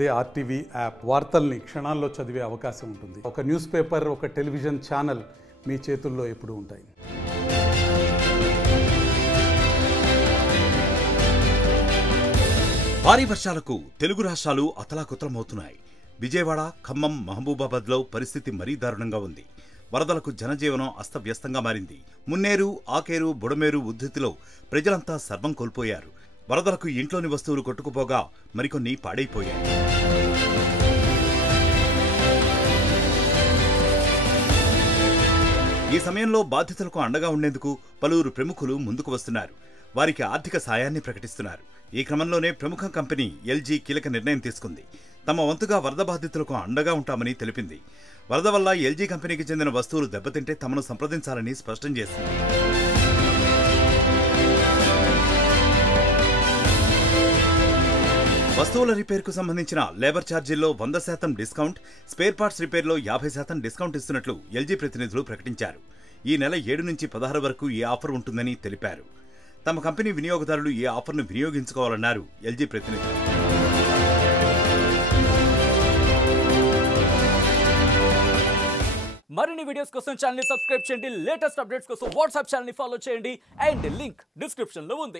అదే RTV app వార్తల్ని క్షణాల్లో చదివే అవకాశం ఉంటుంది. ఒక న్యూస్ పేపర్, ఒక టెలివిజన్ ఛానల్ మీ చేతుల్లో ఎప్పుడూ ఉంటాయి. భారీ వర్షాలకు తెలుగు రాష్ట్రాలు అతలాకుతలమవుతున్నాయి. విజయవాడ, ఖమ్మం, మహబూబాబాద్లో పరిస్థితి మరీ దారుణంగా ఉంది. వరదలకు జనజీవనం అస్తవ్యస్తంగా మారింది. మున్నేరు, ఆకేరు, బుడమేరు ఉద్ధృతిలో ప్రజలంతా సర్వం కోల్పోయారు. వరదలకు ఇంట్లోని వస్తువులు కొట్టుకుపోగా మరికొన్ని పాడైపోయాయి. ఈ సమయంలో బాధితులకు అండగా ఉండేందుకు పలువురు ప్రముఖులు ముందుకు వస్తున్నారు. వారికి ఆర్థిక సాయాన్ని ప్రకటిస్తున్నారు. ఈ క్రమంలోనే ప్రముఖ కంపెనీ ఎల్జీ కీలక నిర్ణయం తీసుకుంది. తమ వంతుగా వరద బాధితులకు అండగా ఉంటామని తెలిపింది. వరద వల్ల ఎల్జీ కంపెనీకి చెందిన వస్తువులు దెబ్బతింటే తమను సంప్రదించాలని స్పష్టం చేసింది. వస్తువుల రిపేర్కు సంబంధించిన లేబర్ ఛార్జీల్లో 100% డిస్కౌంట్, స్పేర్ పార్ట్స్ రిపేర్లో 50% డిస్కౌంట్ ఇస్తున్నట్లు ఎల్జీ ప్రతినిధులు ప్రకటించారు. ఈ నెల 7 నుంచి 16 వరకు ఈ ఆఫర్ ఉంటుందని తెలిపారు. తమ కంపెనీ వినియోగదారులు ఈ ఆఫర్ను వినియోగించుకోవాలన్నారు ఎల్జీ ప్రతినిధులు. మరిన్ని వీడియోస్ కోసం ఛానల్ ని సబ్స్క్రైబ్ చేయండి. లేటెస్ట్ అప్డేట్స్ కోసం వాట్సాప్ ఛానల్ ని ఫాలో చేయండి. అండ్ లింక్ డిస్క్రిప్షన్ లో ఉంది.